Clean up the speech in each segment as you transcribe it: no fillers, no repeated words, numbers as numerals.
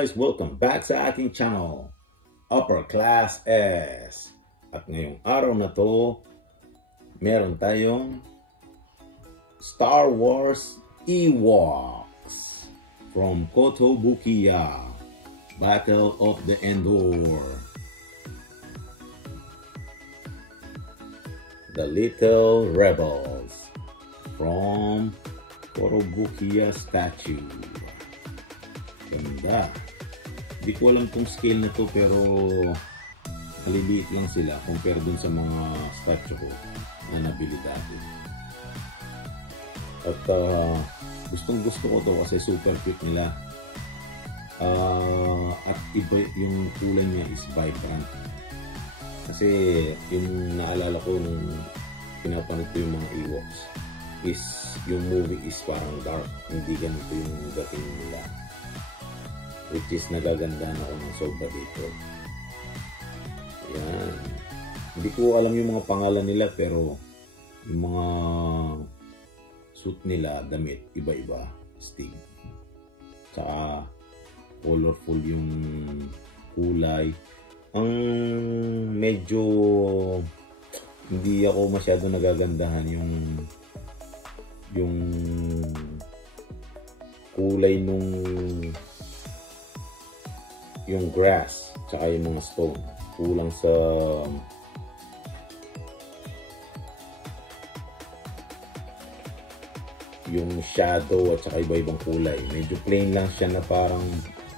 guys! Welcome back sa aking channel, Upper Class S. At ngayong araw na to, meron tayong Star Wars Ewoks from Kotobukiya, Battle of the Endor. The Little Rebels from Kotobukiya statue. Ganda. Hindi ko alam kung scale na to, pero maliliit lang sila compare dun sa mga statue ko na nabili dati. At gustong gusto ko to kasi super cute nila. At iba yung kulay niya is vibrant. Kasi yung naalala ko nung pinapanood ko yung mga Ewoks is yung movie is parang dark. Hindi ganito yung dating nila. Which is nagagandahan ako ng sobra dito. Ayan. Hindi ko alam yung mga pangalan nila, pero yung mga suit nila, damit, iba-iba. Stig. Tsaka colorful yung kulay. Ang medyo hindi ako masyado nagagandahan yung kulay nung yung grass tsaka yung mga stone. Kulang sa yung shadow at saka iba-ibang kulay. Medyo plain lang siya na parang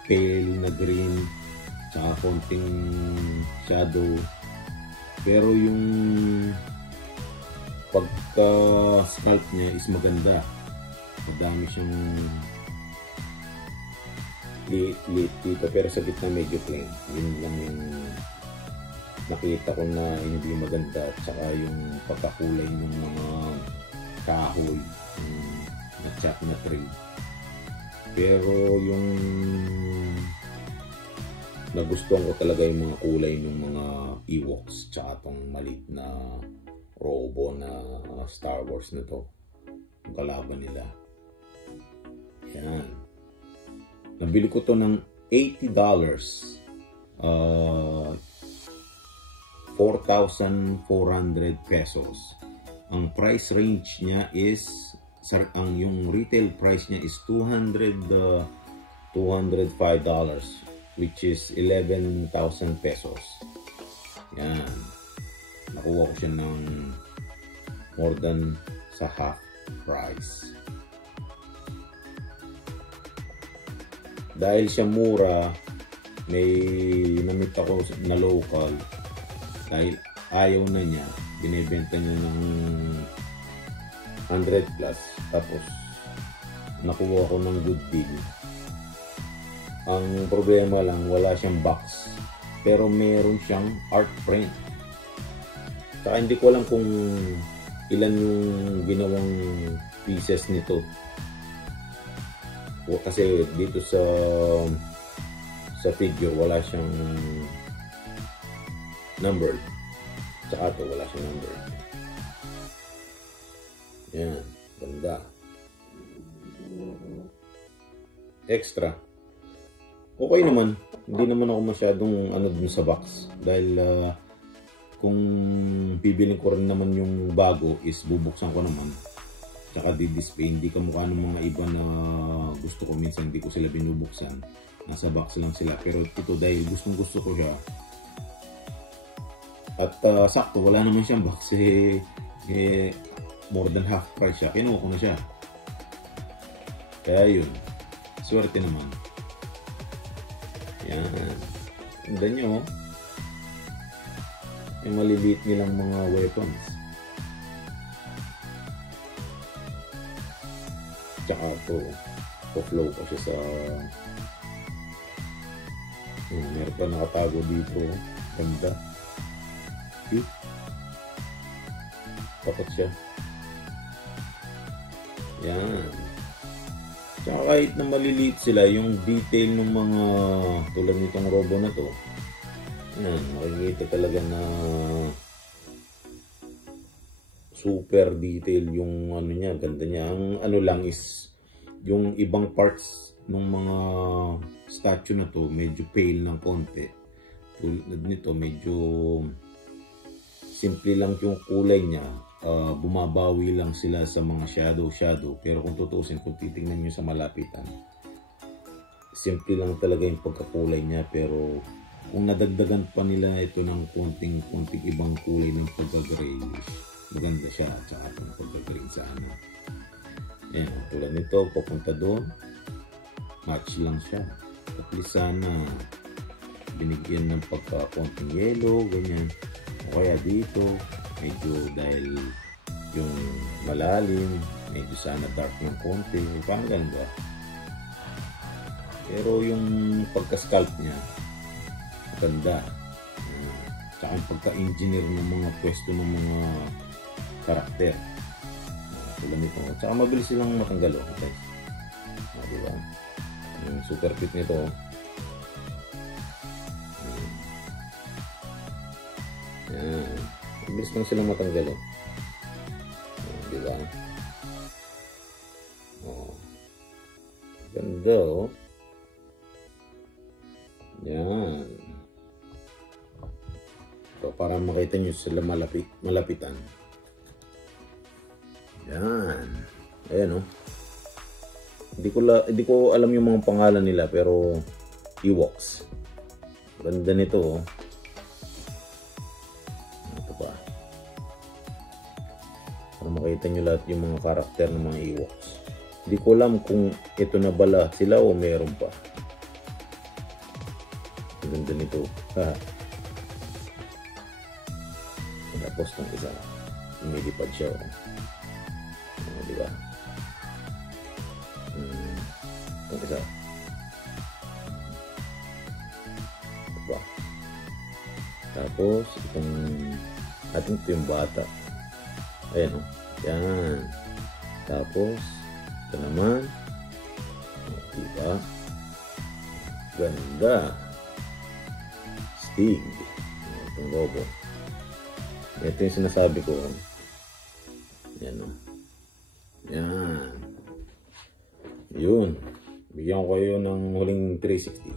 pale na green tsaka konting shadow. Pero yung pagka sculpt niya is maganda. Madami siyang liit dito, pero sa gitna medyo plain. Yun lang yung nakita ko na hindi maganda. At saka yung pagkakulay ng mga kahoy, na-chop na tree. Pero yung nagustuhan ko talaga yung mga kulay ng mga Ewoks tsaka tong maliit na robo na Star Wars na to, yung kalaban nila. Yan. Nabili ko to ng $80. 4,400 pesos. Ang price range niya is, yung retail price niya is $205, which is 11,000 pesos. Yan. Nakuha ko siya ng more than sa half price. Dahil siya mura, may namit ako na local. Dahil ayaw na niya, binibenta niya ng 100 plus. Tapos, nakuha ko ng good deal. Ang problema lang, wala siyang box. Pero meron siyang art print. Saka hindi ko alam kung ilan yung ginawang pieces nito. Kasi dito sa figure wala siyang number. Tsaka ito wala siyang number. Yan, ganda. Extra. Okay naman. Hindi naman ako masyadong dun sa box. Dahil kung bibilin ko rin naman yung bago is bubuksan ko naman. Tsaka di-display. Hindi kamukha ng mga iba na gusto ko minsan hindi ko sila binubuksan. Nasa box lang sila. Pero ito dahil gustong gusto ko siya. At sakto wala naman siyang box. More than half price siya. Kinuha ko na siya. Kaya yun. Swerte naman. Yan. Ganda nyo. Yung maliliit nilang mga weapons. Tsaka ito, po-flow ko siya sa meron pa nakatago dito. Ganda. Cute. Tapat siya. Yan. Tsaka kahit na maliliit sila, yung detail ng mga tulad nitong robo na to, yan, makikita talaga na super detail yung niya, ganda niya. Ang lang is yung ibang parts nung mga statue na to medyo pale ng konti. Tulad nito medyo simple lang yung kulay niya. Bumabawi lang sila sa mga shadow. Pero kung tutusin, kung titingnan nyo sa malapitan, simple lang talaga yung pagkakulay niya. Pero kung nadagdagan pa nila ito ng konting ibang kulay ng pagka-grayish, maganda siya. At saka itong pagka-green sana. Ayan, tulad nito, papunta doon, match lang siya. At least sana binigyan ng pagka-konting yellow, ganyan. O kaya dito, medyo dahil yung malalim, medyo sana dark ng konti. Parang ganun ba? Pero yung pagka-sculpt niya, maganda. Tsaka yung pagka-engineer ng mga pwesto ng mga karakter. Tulad nito. Tsaka mabilis silang matanggal. Guys. Diba? Yung super fit nito. Yan. Mabilis lang silang matanggal. Diba? Ganda Yan. So, para makita nyo sila malapitan. Yan. Ayan Hindi ko alam yung mga pangalan nila pero Ewoks. Ganda nito Ito pa. Para makita nyo lahat yung mga karakter ng mga Ewoks. Hindi ko alam kung ito na bala sila o meron pa. Ganda nito. Tapos itong isa, umilipad siya. Diba? Itong isa. Diba? Tapos, itong ating ito yung bata. Ayan Yan. Tapos, ito naman. Diba? Ganda. Stig. Itong logo. Ito yung sinasabi ko. Yan Yan. Yun. Bigyan ko kayo ng huling 360.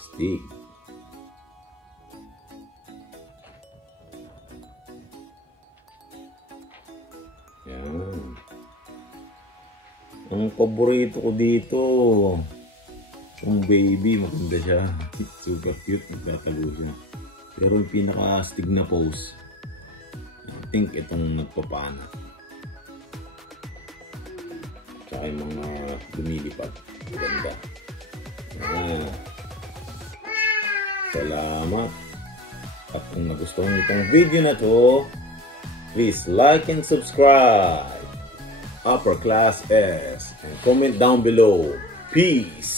Stig. Yan. Ang paborito ko dito, yung baby, maganda siya. Super cute, nagtatago siya. Pero yung pinaka-stig na pose, I think itong nagpapana. Tsaka yung mga lumilipad. Maganda. Salamat. At kung nagustuhan niyo itong video na to, please like and subscribe. Upper Class S. And comment down below. Peace.